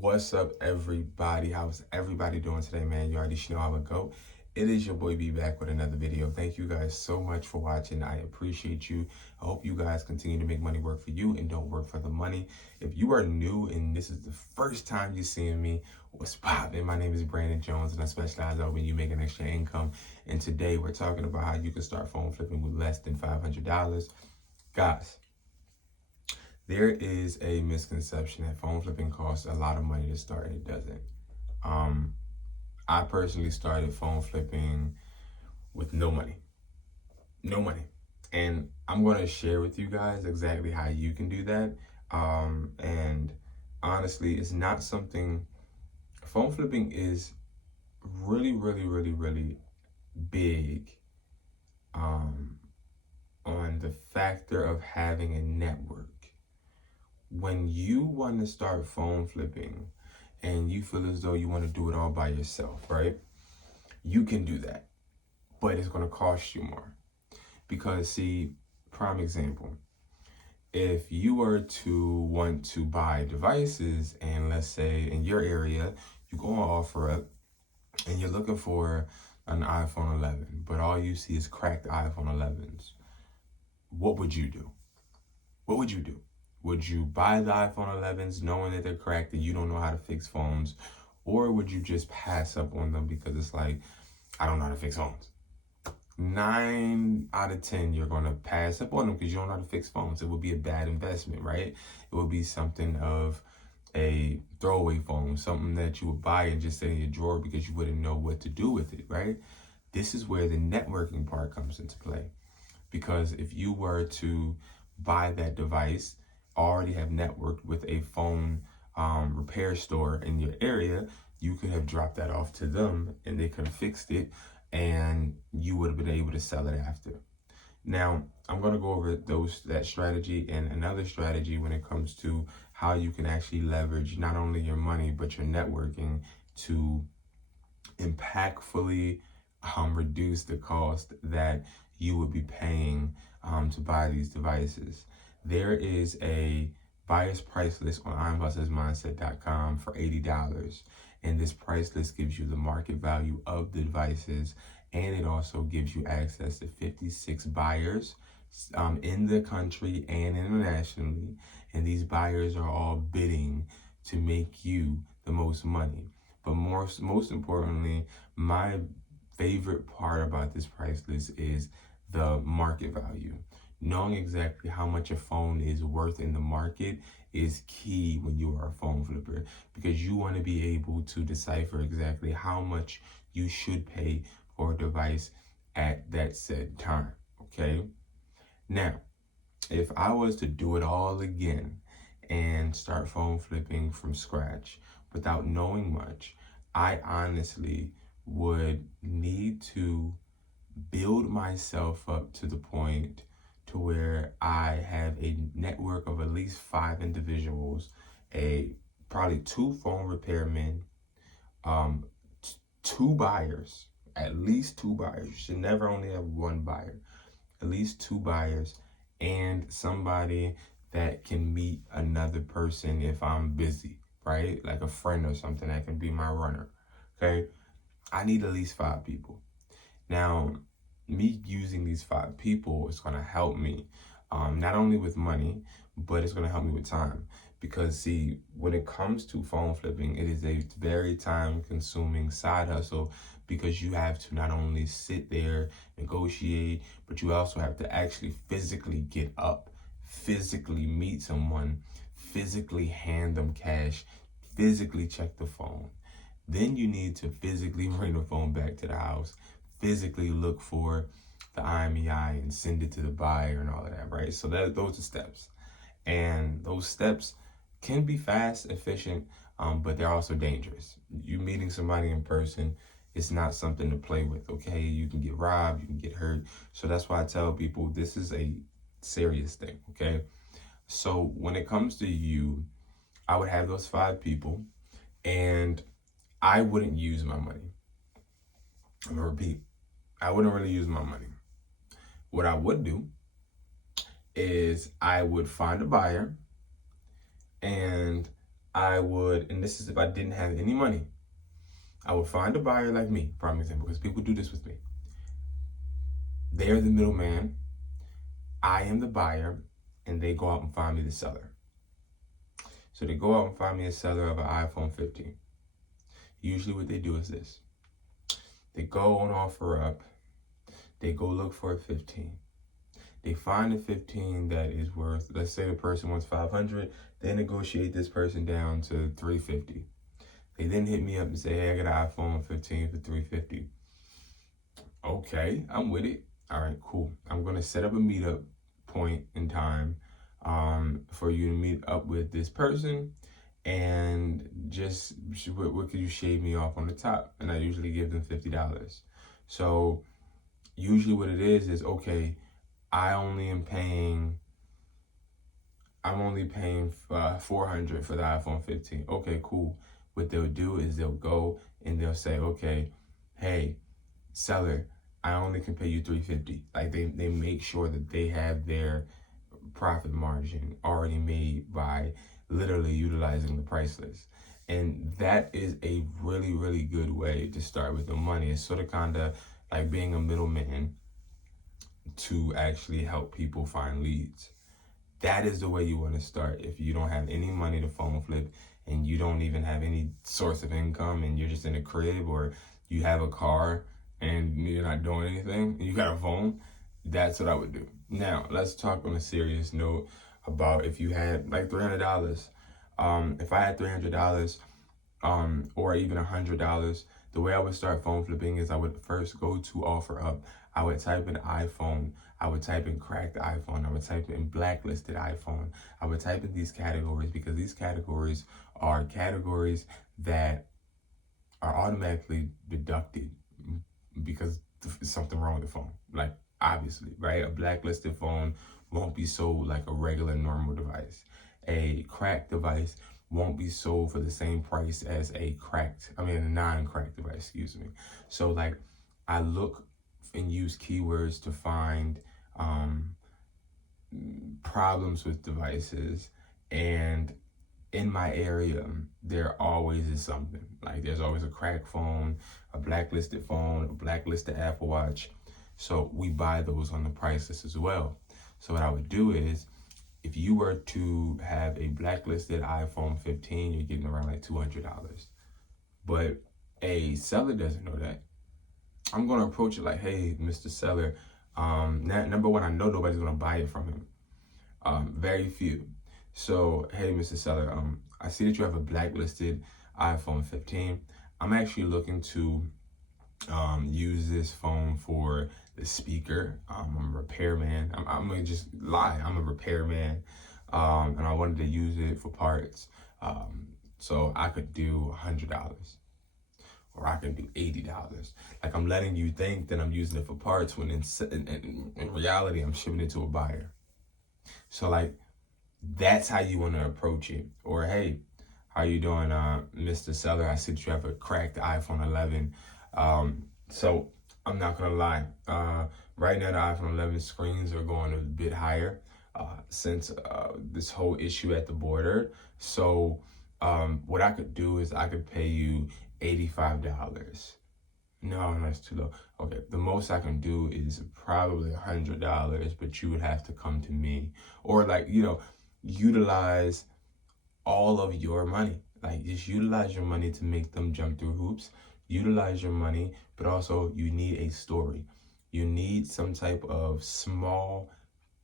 What's up, everybody? How's everybody doing today, man? You already know how it go. It is your boy B back with another video. Thank you guys so much for watching. I appreciate you. I hope you guys continue to make money work for you and don't work for the money. If you are new and this is the first time you're seeing me, what's poppin'? My name is Brandon Jones and I specialize in when you make an extra income. And today we're talking about how you can start phone flipping with less than $500. Guys, there is a misconception that phone flipping costs a lot of money to start, and it doesn't. I personally started phone flipping with no money. And I'm going to share with you guys exactly how you can do that. And honestly, it's not something, phone flipping is really big on the factor of having a network. When you want to start phone flipping and you feel as though you want to do it all by yourself, right? You can do that, but it's going to cost you more. Because see, prime example, if you were to want to buy devices and let's say in your area, you go on OfferUp and you're looking for an iPhone 11, but all you see is cracked iPhone 11s. What would you do? What would you do? Would you buy the iPhone 11s knowing that they're cracked and you don't know how to fix phones? Or would you just pass up on them because it's like, I don't know how to fix phones? 9 out of 10, you're going to pass up on them because you don't know how to fix phones. It would be a bad investment, right? It would be something of a throwaway phone, something that you would buy and just sit in your drawer because you wouldn't know what to do with it, right? This is where the networking part comes into play. Because if you were to buy that device, already have networked with a phone repair store in your area, you could have dropped that off to them and they could have fixed it and you would have been able to sell it after. Now, I'm going to go over that strategy and another strategy when it comes to how you can actually leverage not only your money, but your networking to impactfully reduce the cost that you would be paying to buy these devices. There is a buyer's price list on I'mHustlersMindset.com for $80. And this price list gives you the market value of the devices. And it also gives you access to 56 buyers in the country and internationally. And these buyers are all bidding to make you the most money. But most importantly, my favorite part about this price list is the market value. Knowing exactly how much a phone is worth in the market is key when you are a phone flipper, because you want to be able to decipher exactly how much you should pay for a device at that said time, okay? Now, if I was to do it all again and start phone flipping from scratch without knowing much, I honestly would need to build myself up to the point to where I have a network of at least 5 individuals, probably 2 phone repairmen, 2 buyers, at least 2 buyers. You should never only have 1 buyer, at least 2 buyers, and somebody that can meet another person if I'm busy, right? Like a friend or something that can be my runner, okay? I need at least 5 people. Now, me using these 5 people is going to help me not only with money, but it's going to help me with time. Because see, when it comes to phone flipping, it is a very time consuming side hustle, because you have to not only sit there, negotiate, but you also have to actually physically get up, physically meet someone, physically hand them cash, physically check the phone. Then you need to physically bring the phone back to the house, physically look for the IMEI and send it to the buyer and all of that, right? So those are steps. And those steps can be fast, efficient, but they're also dangerous. You meeting somebody in person, it's not something to play with, okay? You can get robbed, you can get hurt. So that's why I tell people this is a serious thing, okay? So when it comes to you, I would have those 5 people and I wouldn't use my money. I'm gonna repeat, I wouldn't really use my money. What I would do is I would find a buyer and I would, and this is if I didn't have any money, I would find a buyer like me, prime example, because people do this with me. They're the middleman, I am the buyer, and they go out and find me the seller. So they go out and find me a seller of an iPhone 15. Usually what they do is this. They go on OfferUp, they go look for a 15. They find a 15 that is worth, let's say the person wants 500, they negotiate this person down to 350. They then hit me up and say, hey, I got an iPhone 15 for 350. Okay, I'm with it. All right, cool. I'm gonna set up a meetup point in time for you to meet up with this person, and just what could you shave me off on the top? And I usually give them $50. So usually what it is okay, I'm only paying 400 for the iPhone 15. Okay, cool. What they'll do is they'll go and they'll say, okay, hey, seller, I only can pay you 350. Like they make sure that they have their profit margin already made by literally utilizing the price list. And that is a really, really good way to start with the money. It's sort of kind of like being a middleman to actually help people find leads. That is the way you want to start. If you don't have any money to phone flip and you don't even have any source of income and you're just in a crib, or you have a car and you're not doing anything, you got a phone, that's what I would do. Now, let's talk on a serious note about if you had like $300. If I had $300 or even $100, the way I would start phone flipping is I would first go to OfferUp. I would type in iPhone. I would type in cracked iPhone. I would type in blacklisted iPhone. I would type in these categories because these categories are categories that are automatically deducted because there's something wrong with the phone. Like, obviously, right? A blacklisted phone won't be sold like a regular normal device. A cracked device won't be sold for the same price as a non-cracked device, excuse me. So like, I look and use keywords to find problems with devices, and in my area, there always is something. Like there's always a cracked phone, a blacklisted phone, a blacklisted Apple Watch. So we buy those on the price list as well. So what I would do is, if you were to have a blacklisted iPhone 15, you're getting around like $200. But a seller doesn't know that. I'm going to approach it like, hey, Mr. Seller, number one, I know nobody's going to buy it from him. Very few. So, hey, Mr. Seller, I see that you have a blacklisted iPhone 15. I'm actually looking to use this phone for the speaker. I'm a repairman. I'm going to just lie. I'm a repairman. And I wanted to use it for parts. So I could do $100. Or I can do $80. Like, I'm letting you think that I'm using it for parts when in reality, I'm shipping it to a buyer. So like, that's how you want to approach it. Or, hey, how you doing, Mr. Seller? I see that you have a cracked iPhone 11. So I'm not going to lie. Right now, the iPhone 11 screens are going a bit higher since this whole issue at the border. So what I could do is I could pay you $85. No, that's too low. Okay, the most I can do is probably $100, but you would have to come to me. Or like, utilize all of your money. Like, just utilize your money to make them jump through hoops. Utilize your money, but also you need a story. You need some type of small,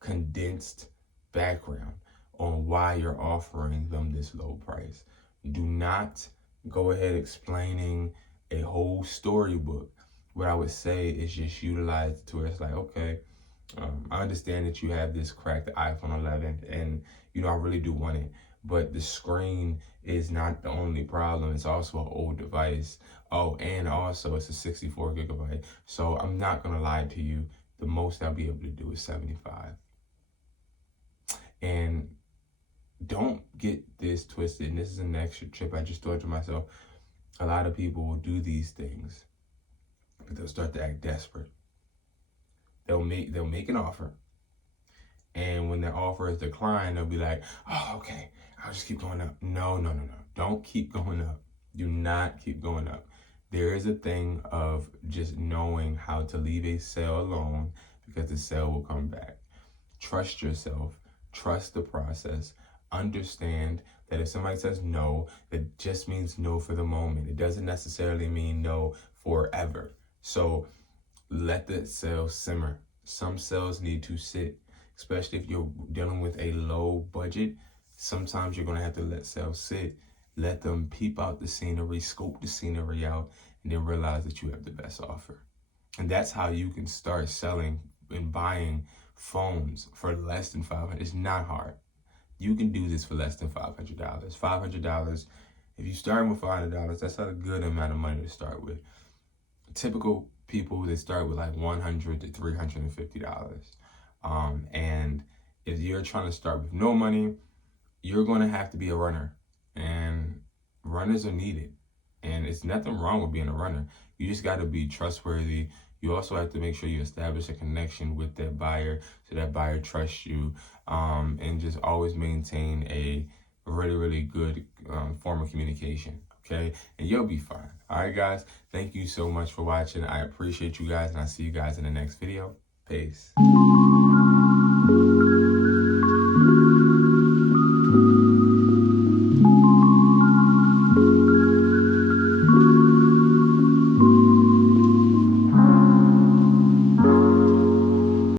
condensed background on why you're offering them this low price. Do not go ahead explaining a whole storybook. What I would say is just utilize it to where it's like, okay, I understand that you have this cracked iPhone 11 and, I really do want it. But the screen is not the only problem. It's also an old device. Oh, and also it's a 64 gigabyte. So I'm not going to lie to you. The most I'll be able to do is 75. And don't get this twisted. And this is an extra tip. I just thought to myself, a lot of people will do these things, but they'll start to act desperate. They'll make an offer. And when their offer is declined, they'll be like, oh, okay, I'll just keep going up. No. Don't keep going up. Do not keep going up. There is a thing of just knowing how to leave a sale alone, because the sale will come back. Trust yourself. Trust the process. Understand that if somebody says no, that just means no for the moment. It doesn't necessarily mean no forever. So let the sale simmer. Some sales need to sit, especially if you're dealing with a low budget. Sometimes you're going to have to let sales sit, let them peep out the scenery, scope the scenery out, and then realize that you have the best offer. And that's how you can start selling and buying phones for less than $500. It's not hard. You can do this for less than $500. $500, if you start with $500, that's not a good amount of money to start with. Typical people, they start with like $100 to $350. And if you're trying to start with no money, you're going to have to be a runner, and runners are needed. And it's nothing wrong with being a runner. You just got to be trustworthy. You also have to make sure you establish a connection with that buyer so that buyer trusts you, and just always maintain a really, really good form of communication. Okay, and you'll be fine. All right, guys. Thank you so much for watching. I appreciate you guys, and I'll see you guys in the next video. Peace.